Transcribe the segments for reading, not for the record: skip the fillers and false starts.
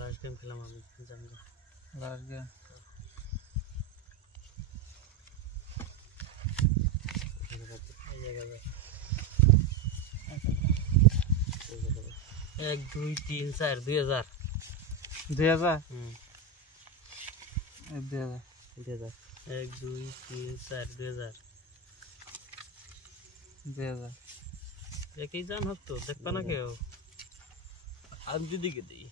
last game খেলাম আমি জানবো লাস্ট গেম এক দুই তিন চার 2000 2000 2000 এক দুই তিন চার 2000 একই জান হতো দেখবা না কেউ আমি যদি দিই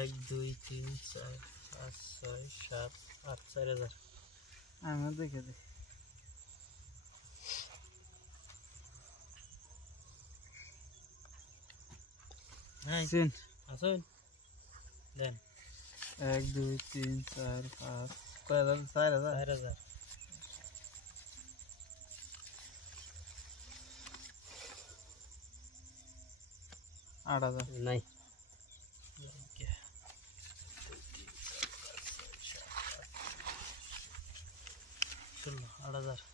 এক দুই তিন চার পাঁচ ছয় সাত আট 4000 আমি দেখে দিই হ্যাঁ চিন আসুন দেন 1 2 3 4 5 কয়জন 4000 8000 নাই চলো 8000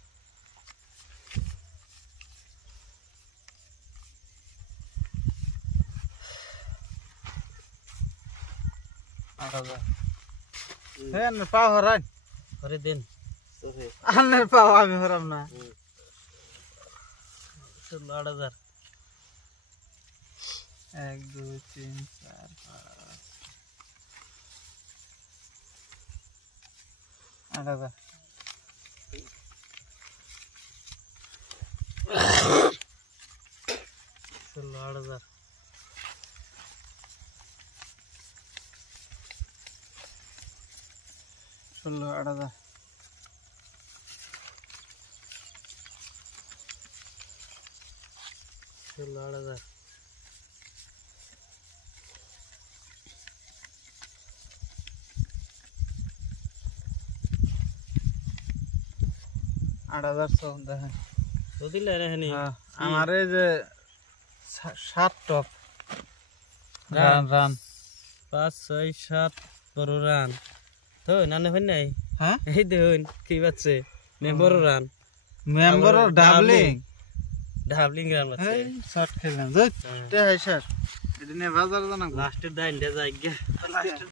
হ্যাঁ না পাও হরান করে দেন আন্নার পাও আমি হরাম না চলো 8000 1 2 3 4 5 8000 চলো 8000 16 8000 চলো 8000 8000 দেখেন তো দিলে রেহনি আমার এই যে 7 টপ রান 5 6 7 বড় রান তো নানে হই নাই হ্যাঁ এই দেখুন কি বাচ্চে member run member doubling run বাচ্চে এই শট খেললাম বুঝতে হয় স্যার এটা নিয়ে বাজার জানা লাস্টের দাইন দে যাই গে লাস্টের